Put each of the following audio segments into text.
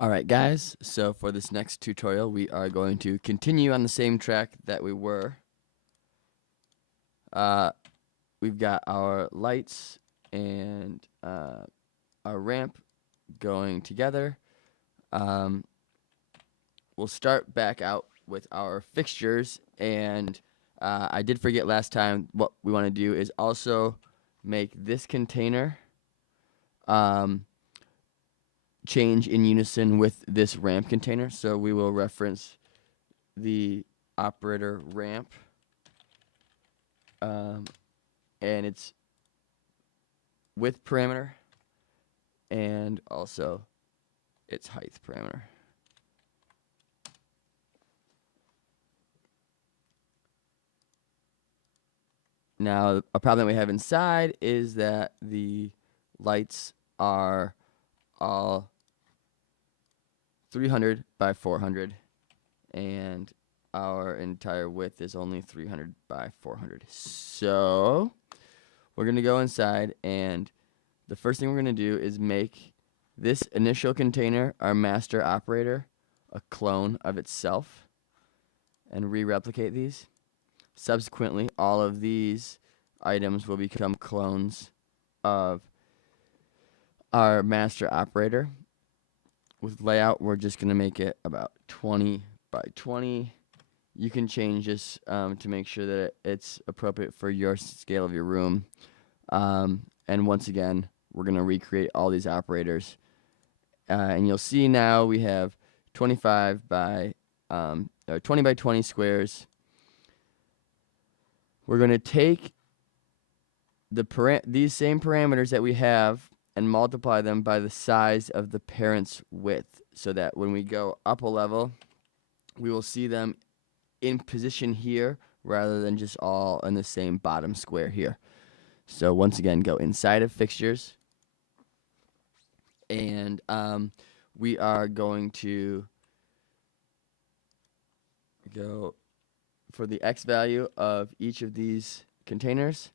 Alright guys, so for this next tutorial we are going to continue on the same track that we were. We've got our lights and our ramp going together. We'll start back out with our fixtures, and I did forget last time what we want to do is also make this container change in unison with this ramp container. So we will reference the operator ramp, and its width parameter and also its height parameter. Now, a problem we have inside is that the lights are all 300 by 400, and our entire width is only 300 by 400. So we're going to go inside, and the first thing we're going to do is make this initial container, our master operator, a clone of itself, and re-replicate these. Subsequently, all of these items will become clones of our master operator. With layout, we're just going to make it about 20 by 20. You can change this to make sure that it's appropriate for your scale of your room. And once again, we're going to recreate all these operators. And you'll see now we have 25 by 20 by 20 squares. We're going to take these same parameters that we have and multiply them by the size of the parent's width, so that when we go up a level, we will see them in position here rather than just all in the same bottom square here. So once again, go inside of fixtures, and we are going to go for the X value of each of these containers.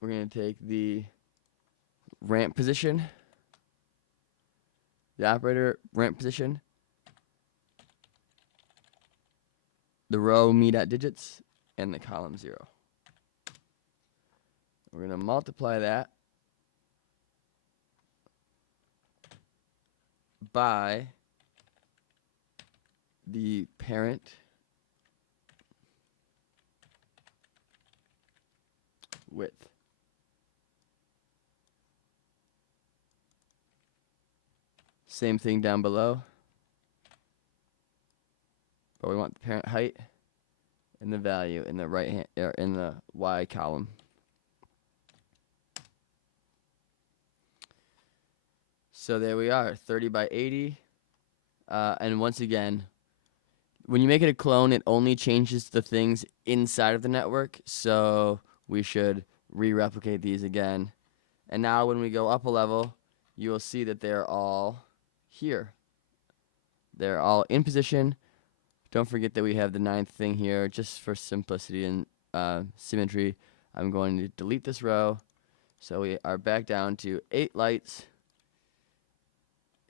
We're going to take the ramp position, the operator ramp position, the row me.digits, and the column 0. We're going to multiply that by the parent width. Same thing down below, but we want the parent height and the value in the right hand, or in the Y column. So there we are, 30 by 80. And once again, when you make it a clone, it only changes the things inside of the network. So we should re-replicate these again. And now when we go up a level, you will see that they're all here. They're all in position. Don't forget that we have the 9th thing here. Just for simplicity and symmetry, I'm going to delete this row. So we are back down to 8 lights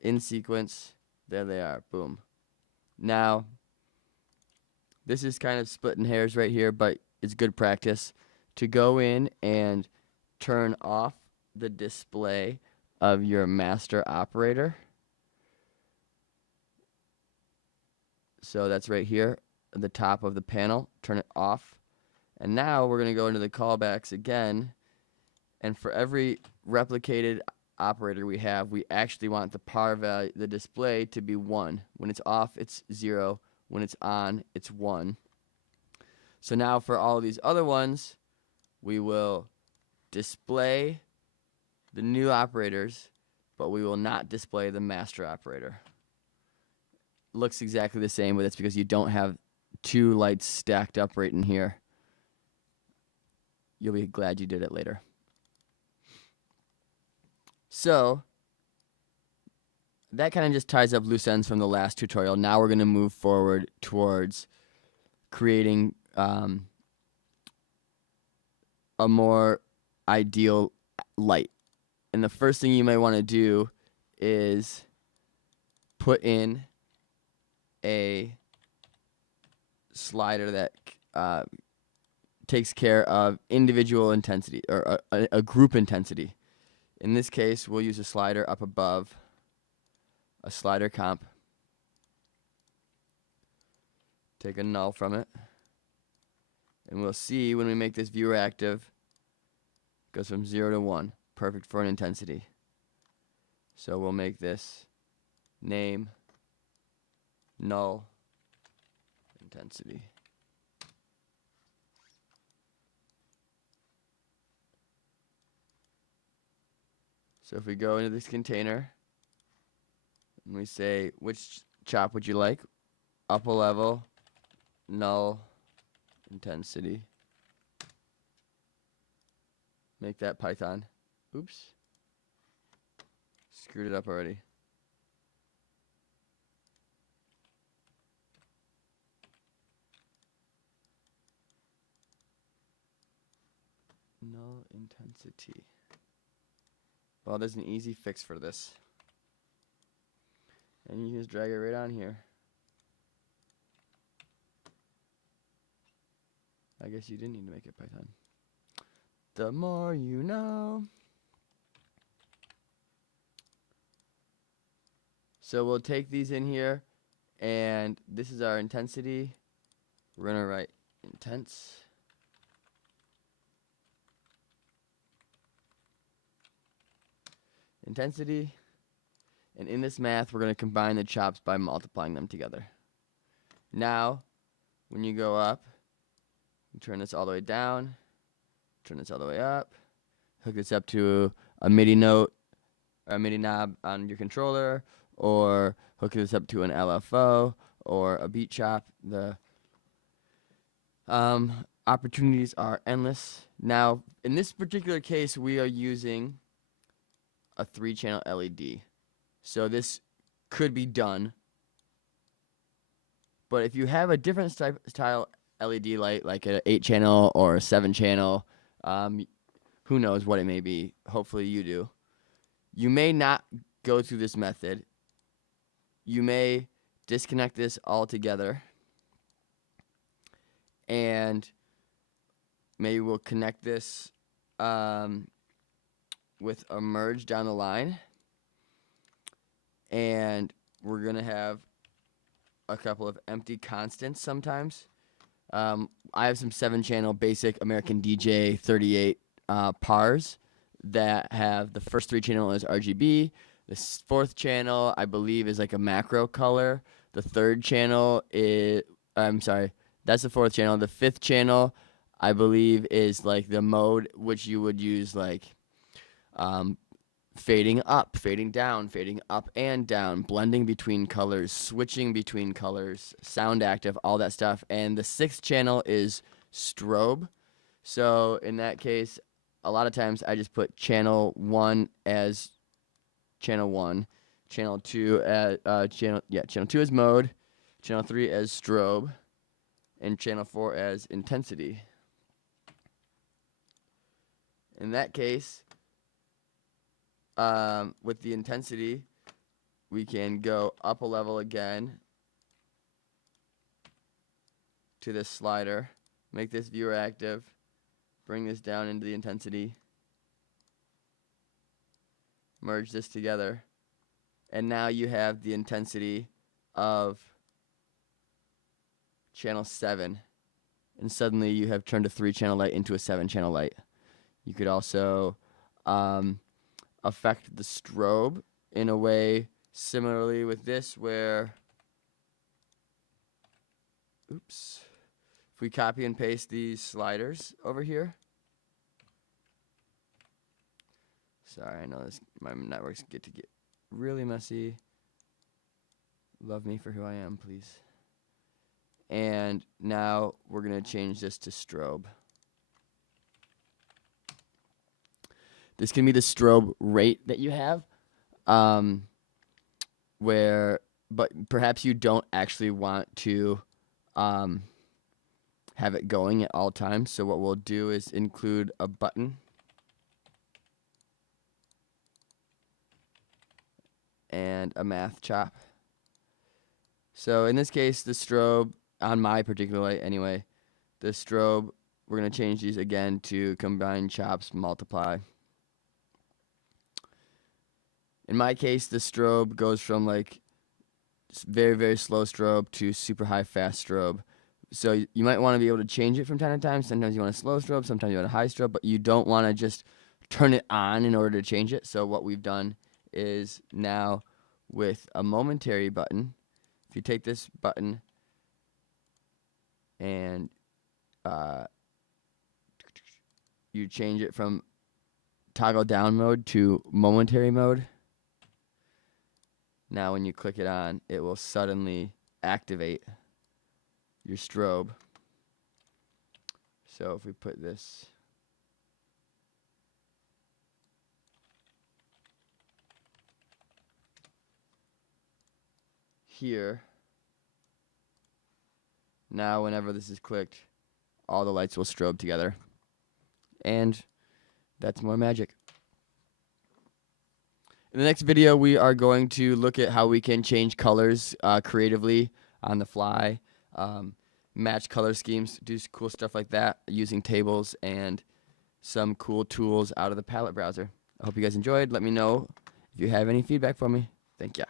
in sequence. There they are. Boom. Now, this is kind of splitting hairs right here, but it's good practice to go in and turn off the display of your master operator. So that's right here at the top of the panel. Turn it off. And now we're going to go into the callbacks again. And for every replicated operator we have, we actually want the power value, the display, to be 1. When it's off, it's 0. When it's on, it's 1. So now for all of these other ones, we will display the new operators, but we will not display the master operator. Looks exactly the same, but it's because you don't have 2 lights stacked up right in here. You'll be glad you did it later. So that kind of just ties up loose ends from the last tutorial. Now we're going to move forward towards creating a more ideal light. And the first thing you might want to do is put in a slider that takes care of individual intensity, or a group intensity. In this case, we'll use a slider up above, a slider comp. Take a null from it. And we'll see when we make this viewer active, it goes from 0 to 1. Perfect for an intensity. So we'll make this name null intensity. So if we go into this container and we say, which chop would you like? Up a level, null intensity. Make that Python. Oops. Screwed it up already. Null intensity. Well, there's an easy fix for this. And you can just drag it right on here. I guess you didn't need to make it Python. The more you know. So we'll take these in here, and this is our intensity. We're going to write intense. Intensity. And in this math, we're going to combine the chops by multiplying them together. Now, when you go up, you turn this all the way down, turn this all the way up, hook this up to a MIDI note, or a MIDI knob on your controller, or hook this up to an LFO, or a beat chop. The opportunities are endless. Now, in this particular case, we are using a 3-channel LED. So this could be done. But if you have a different style LED light, like an 8-channel or a 7-channel, who knows what it may be. Hopefully you do. You may not go through this method. You may disconnect this altogether. And maybe we'll connect this with a merge down the line. And we're going to have a couple of empty constants sometimes. I have some 7-channel basic American DJ 38 PARs that have the first 3 channel as RGB. The 4th channel, I believe, is like a macro color. The 3rd channel is, that's the 4th channel. The 5th channel, I believe, is like the mode which you would use like fading up, fading down, fading up and down, blending between colors, switching between colors, sound active, all that stuff. And the 6th channel is strobe. So in that case, a lot of times I just put channel 1 as channel 1, channel 2 as channel 2 as mode, channel 3 as strobe, and channel 4 as intensity. In that case, with the intensity, we can go up a level again to this slider, make this viewer active, bring this down into the intensity, merge this together, and now you have the intensity of channel 7, and suddenly you have turned a 3-channel light into a 7-channel light. You could also affect the strobe in a way similarly with this, where if we copy and paste these sliders over here. Sorry, I know this, my networks get really messy. Love me for who I am, please. And now we're going to change this to strobe. This can be the strobe rate that you have, but perhaps you don't actually want to have it going at all times. So what we'll do is include a button and a math chop. So in this case, the strobe, on my particular light anyway, the strobe, we're going to change these again to combine chops multiply. In my case, the strobe goes from like very, very slow strobe to super high fast strobe. So you might want to be able to change it from time to time. Sometimes you want a slow strobe, sometimes you want a high strobe, but you don't want to just turn it on in order to change it. So what we've done is now with a momentary button, if you take this button and you change it from toggle down mode to momentary mode, now when you click it on, it will suddenly activate your strobe. So if we put this here, now whenever this is clicked, all the lights will strobe together. And that's more magic. In the next video, we are going to look at how we can change colors creatively on the fly, match color schemes, do cool stuff like that using tables and some cool tools out of the palette browser. I hope you guys enjoyed. Let me know if you have any feedback for me. Thank you.